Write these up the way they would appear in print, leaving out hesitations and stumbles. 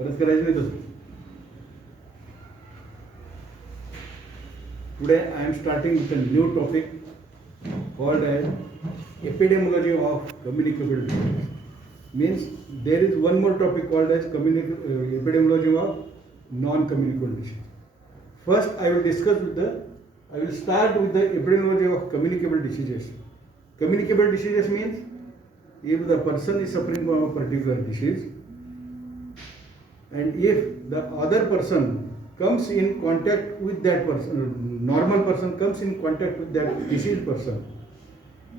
परत करायचं नाही तसं. Today I am starting with a new topic called as epidemiology of communicable disease. Means there is one more topic called as epidemiology of non-communicable disease. First I will start with the epidemiology of communicable diseases. Communicable diseases means if the person is suffering from a particular disease and if the other person comes in contact with that person, normal person comes in contact with that diseased person,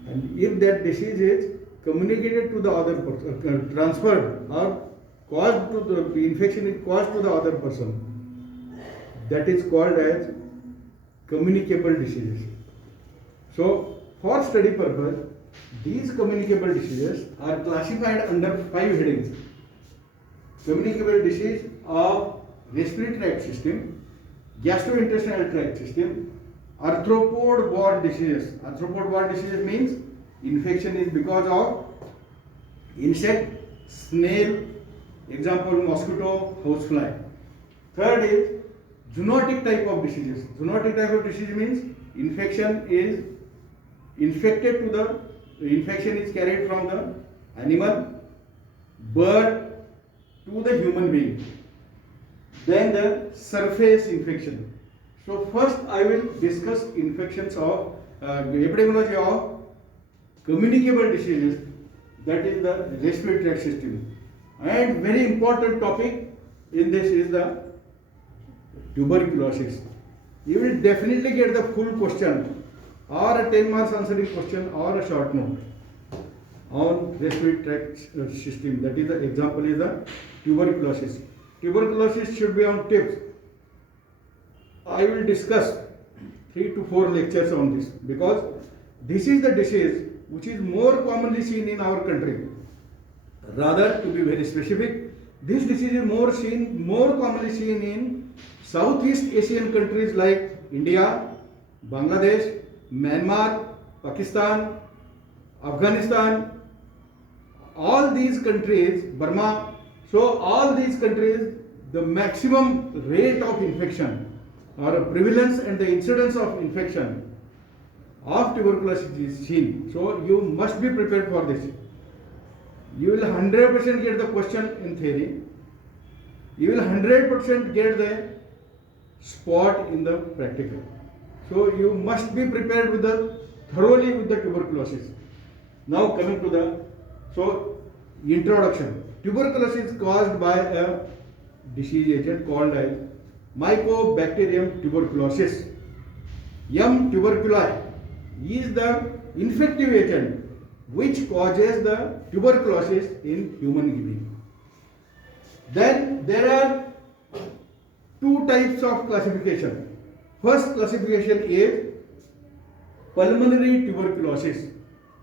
and if that disease is communicated to the other person, transferred or caused to the infection is caused to the other person, that is called as communicable diseases. So, for study purpose, these communicable diseases are classified under 5 headings. Communicable disease of respiratory tract system, gastrointestinal tract system, arthropod-borne diseases. Arthropod-borne diseases means infection is because of insect, snail, example mosquito, housefly. Third is zoonotic type of diseases. Zoonotic type of disease means infection is carried from the animal, bird to the human being. Then the surface infection. So first I will discuss infections of epidemiology of communicable diseases, that is the respiratory tract system. And very important topic in this is the tuberculosis. You will definitely get the full question or a 10 marks answering question or a short note on respiratory tract system. That is the example is the tuberculosis. Tuberculosis should be on tips. I will discuss 3 to 4 lectures on this because this is the disease which is more commonly seen in our country. Rather, to be very specific, this disease is more commonly seen in Southeast Asian countries like India, Bangladesh, Myanmar, Pakistan, Afghanistan, all these countries, Burma. So all these countries, the maximum rate of infection or prevalence and the incidence of infection of tuberculosis is seen. So you must be prepared for this. You will 100% get the question in theory. You will 100% get the spot in the practical. So you must be prepared thoroughly with the tuberculosis. Now coming to the introduction. Tuberculosis is caused by a disease agent called as Mycobacterium tuberculosis. M. tuberculi is the infective agent which causes the tuberculosis in human being. Then there are 2 types of classification. First classification is pulmonary tuberculosis.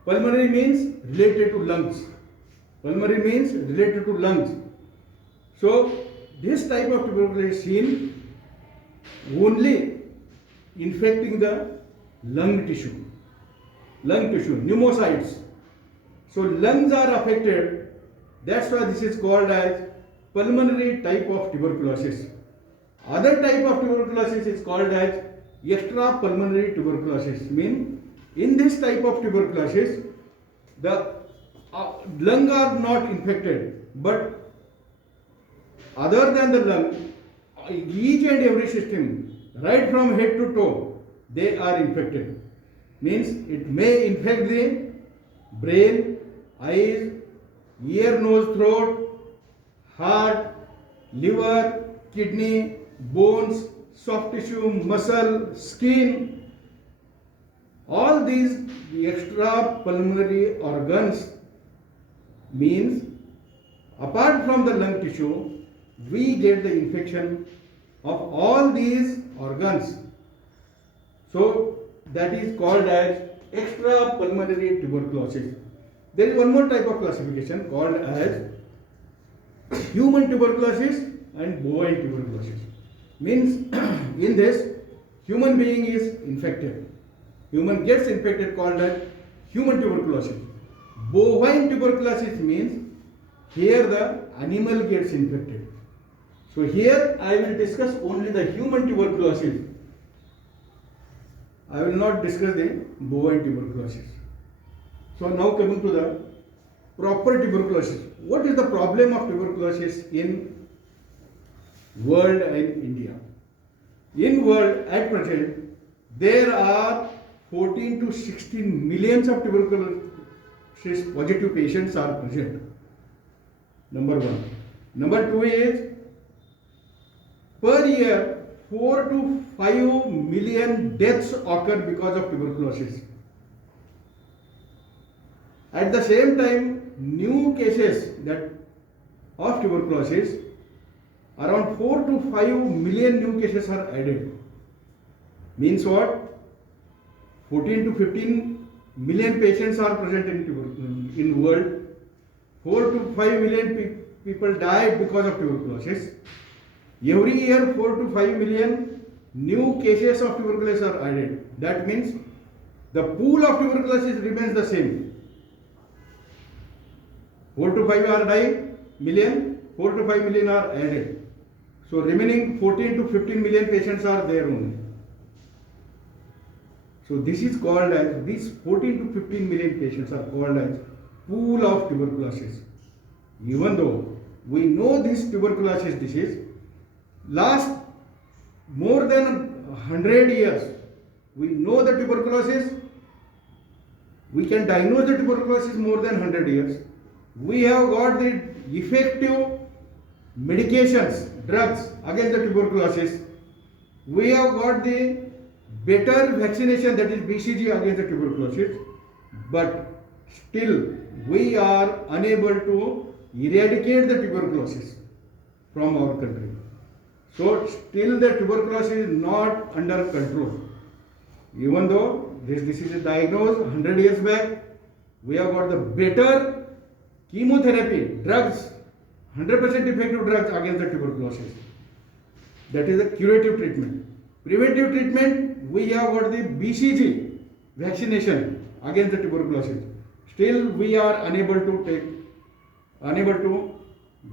Pulmonary means related to lungs. Pulmonary means related to lungs. So this type of tuberculosis is seen only infecting the lung tissue, pneumocytes. So lungs are affected. That's why this is called as pulmonary type of tuberculosis. Other type of tuberculosis is called as extrapulmonary tuberculosis. Mean in this type of tuberculosis, the lung are not infected, but other than the lung, each and every system, right from head to toe, they are infected. Means it may infect the brain, eyes, ear, nose, throat, heart, liver, kidney, bones, soft tissue, muscle, skin. All these extra pulmonary organs means apart from the lung tissue, we get the infection of all these organs. So that is called as extrapulmonary tuberculosis. There is one more type of classification called as human tuberculosis and bovine tuberculosis. Means in this, human being is infected. Human gets infected called as human tuberculosis. Bovine tuberculosis means here the animal gets infected. So here I will discuss only the human tuberculosis. I will not discuss the bovine tuberculosis. So now coming to the proper tuberculosis. What is the problem of tuberculosis in world and India? In world at present, there are 14 to 16 millions of tuberculosis positive patients are present. Number one. Number two is per year 4 to 5 million deaths occur because of tuberculosis. At the same time, new cases that of tuberculosis, around 4 to 5 million new cases are added. Means what? 14 to 15 million patients are present in world. 4 to 5 million people die because of tuberculosis. Every year 4 to 5 million new cases of tuberculosis are added. That means the pool of tuberculosis remains the same. 4 to 5 are dying million, 4 to 5 million are added. So remaining 14 to 15 million patients are there only. So this is called as, these 14 to 15 million patients are called as pool of tuberculosis. Even though we know this tuberculosis disease, last more than 100 years, we know the tuberculosis, we can diagnose the tuberculosis more than 100 years. We have got the effective medications, drugs against the tuberculosis. We have got the better vaccination, that is BCG, against the tuberculosis. But still we are unable to eradicate the tuberculosis from our country. So still the tuberculosis is not under control. Even though this disease is diagnosed 100 years back, we have got the better chemotherapy, drugs, 100% effective drugs against the tuberculosis. That is the curative treatment. Preventive treatment, we have got the BCG vaccination against the tuberculosis. Still we are unable to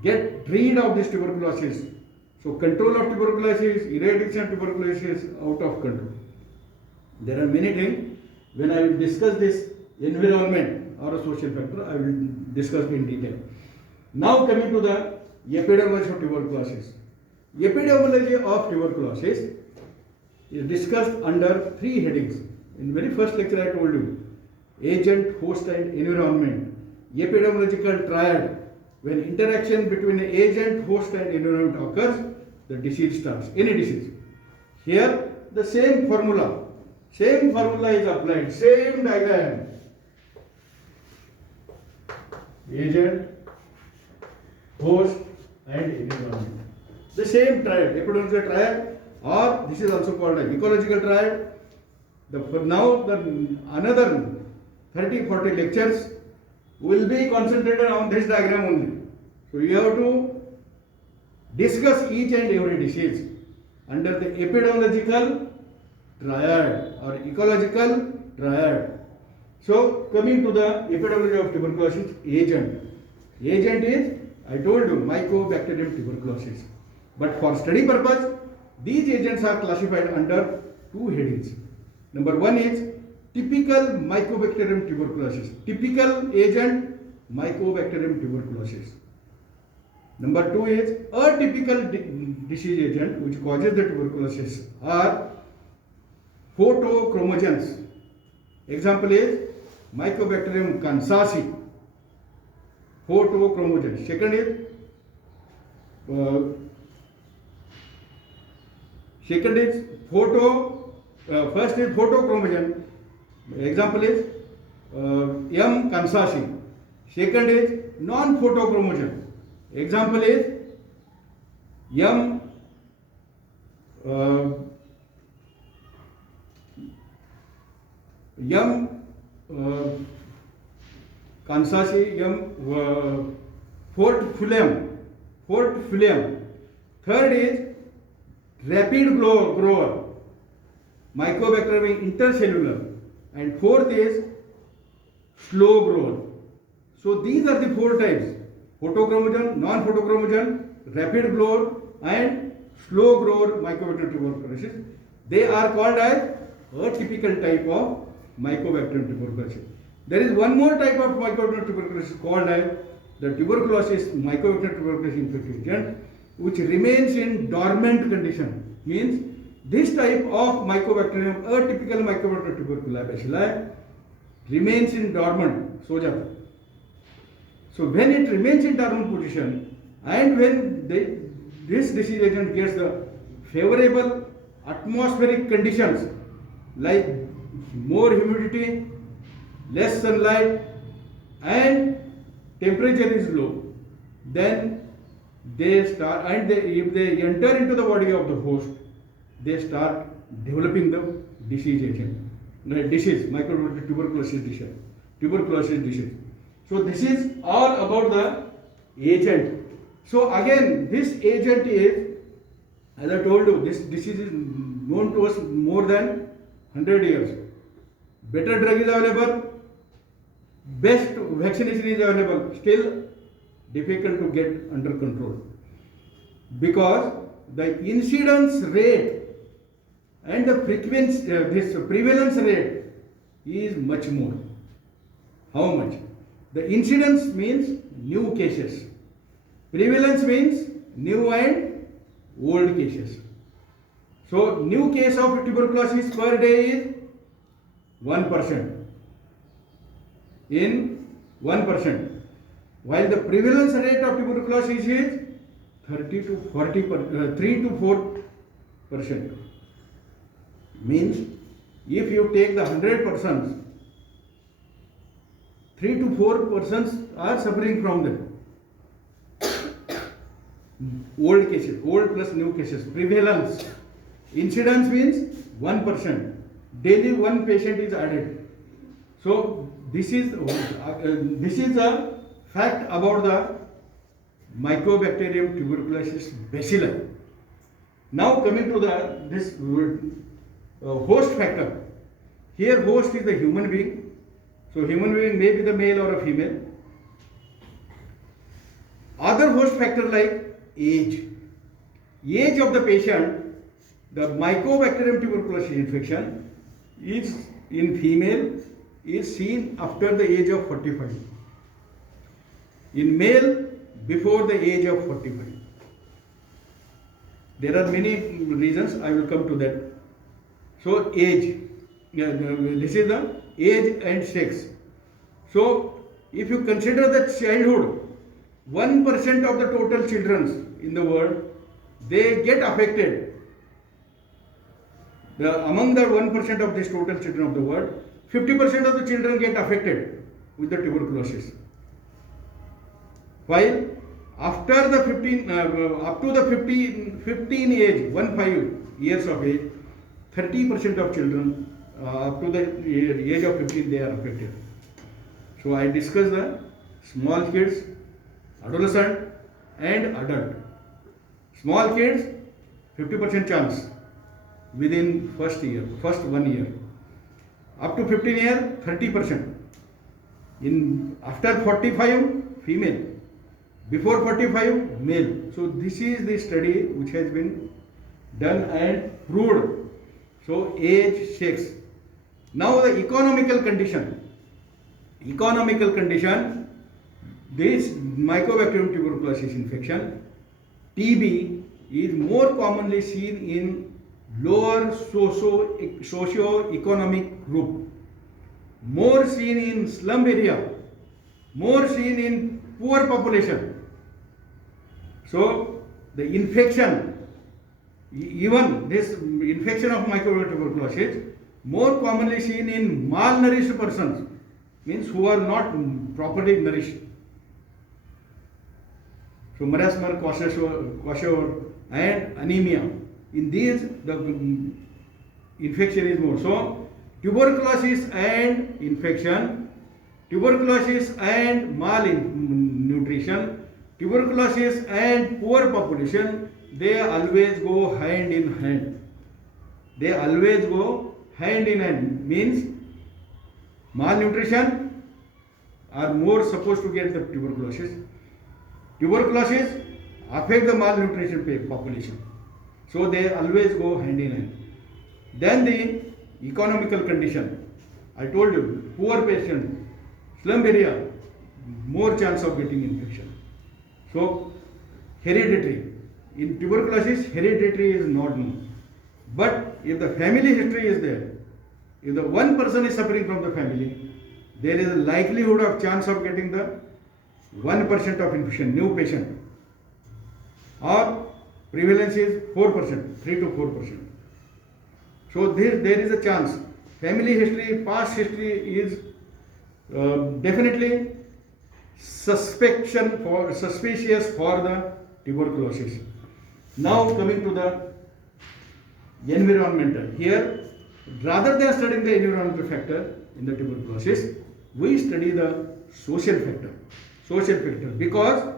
get rid of this tuberculosis. So control of tuberculosis, eradication of tuberculosis is out of control. There are many things. When I will discuss this environment or a social factor, I will discuss in detail. Now coming to the epidemiology of tuberculosis. Epidemiology of tuberculosis is discussed under three headings. In very first lecture I told you, agent, host and environment. Epidemiological triad. When interaction between agent, host and environment occurs, the disease starts, any disease. Here the same formula is applied, same diagram. Agent, host and environment. The same triad, epidemiological triad, or this is also called an ecological triad. Another 30-40 lectures will be concentrated on this diagram only. So you have to discuss each and every disease under the epidemiological triad or ecological triad. So coming to the epidemiology of tuberculosis, agent. Agent is, I told you, Mycobacterium tuberculosis. But for study purpose, these agents are classified under two headings. Number one is typical Mycobacterium tuberculosis. Typical agent, Mycobacterium tuberculosis. Number two is atypical disease agent which causes the tuberculosis are photochromogens. Example is Mycobacterium kansasi, photochromogen. Second is first is photochromogen. Example is M. kansasi. Second is non-photochromogen. Example is M. kansasi, M. Fort Fulham. Third is rapid grower, Mycobacterium intercellular, and fourth is slow grower. So these are the four types: photochromogen, non-photochromogen, rapid grower and slow grower Mycobacterium tuberculosis. They are called as a typical type of Mycobacterium tuberculosis. There is one more type of Mycobacterium tuberculosis called as the tuberculosis, Mycobacterium tuberculosis infection, which remains in dormant condition. Means this type of Mycobacterium, a typical Mycobacterium tuberculosis, remains in dormant, so jata. So when it remains in dormant position and when this disease agent gets the favorable atmospheric conditions like more humidity, less sunlight and temperature is low, then they start, and if they enter into the body of the host, they start developing the disease agent, disease, Mycobacterium tuberculosis disease. So this is all about the agent. So again, this agent is, as I told you, this disease is known to us more than 100 years. Better drug is available, best vaccination is available, still difficult to get under control. Because the incidence rate and the frequency, this prevalence rate is much more. How much? The incidence means new cases. Prevalence means new and old cases. So new case of tuberculosis per day is 1%. In 1%. While the prevalence rate of tuberculosis is 30 to 40, 3 to 4%. Means if you take the 100 persons, 3 to 4 persons are suffering from them. Old cases, old plus new cases. Prevalence. Incidence means 1%. Daily one patient is added. So this is a fact about the Mycobacterium tuberculosis bacilli. Now coming to this host factor. Here host is the human being. So human being may be the male or a female. Other host factor like age. Age of the patient, the Mycobacterium tuberculosis infection is in female is seen after the age of 45. In male, before the age of 45. There are many reasons, I will come to that. So age, this is the age and sex. So if you consider the childhood, 1% of the total children in the world, they get affected. Among the 1% of this total children of the world, 50% of the children get affected with the tuberculosis. While after the 15, up to the 15 age, 15 years of age, 30% of children up to the age of 15 they are affected. So I discuss the small kids, adolescent and adult. Small kids, 50% chance within first 1 year. Up to 15 year, 30%. After 45, female. Before 45, male. So this is the study which has been done and proved. So age, sex. Now the economical condition. This Mycobacterium tuberculosis infection, TB, is more commonly seen in lower socio-economic group, more seen in slum area, more seen in poor population. So the infection, even this infection of Mycobacterium tuberculosis, more commonly seen in malnourished persons, means who are not properly nourished. So marasmus, kwashiorkor and anemia. In these, the infection is more. So tuberculosis and infection, tuberculosis and malnutrition, tuberculosis and poor population, they always go hand in hand. They always go hand in hand. Means malnutrition are more supposed to get the tuberculosis. Tuberculosis affect the malnutrition population. So they always go hand in hand. Then the economical condition. I told you, poor patient, slum area, more chance of getting infection. So hereditary. In tuberculosis, hereditary is not known. But if the family history is there, if the one person is suffering from the family, there is a likelihood of chance of getting the 1% of infection, new patient. Or prevalence is 4%, 3 to 4%. So there is a chance. Family history, past history is definitely suspicious for the tuberculosis. Now coming to the environmental. Here, rather than studying the environmental factor in the tuberculosis, we study the social factor. Social factor, because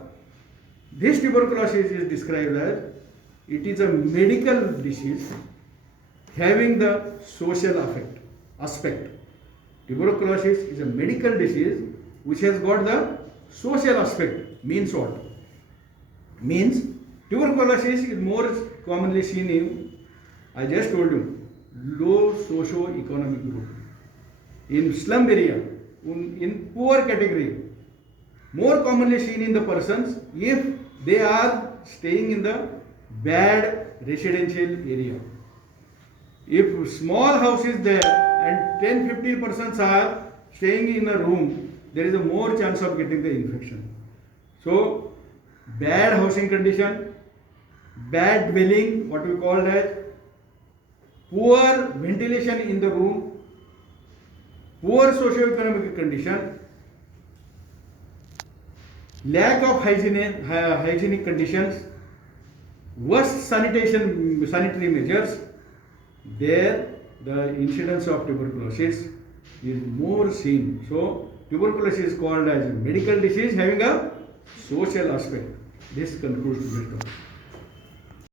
this tuberculosis is described as it is a medical disease having the social aspect. Tuberculosis is a medical disease which has got the social aspect. Means what? Means tuberculosis is more commonly seen in, I just told you, low socio-economic group. In slum area, in poor category, more commonly seen in the persons if they are staying in the bad residential area. If small house is there and 10-15 persons are staying in a room, there is a more chance of getting the infection. So bad housing condition, bad dwelling, what we call as poor ventilation in the room, poor socio-economic condition, lack of hygienic conditions, worst sanitary measures, there the incidence of tuberculosis is more seen. So tuberculosis is called as a medical disease having a social aspect. This concludes today's talk.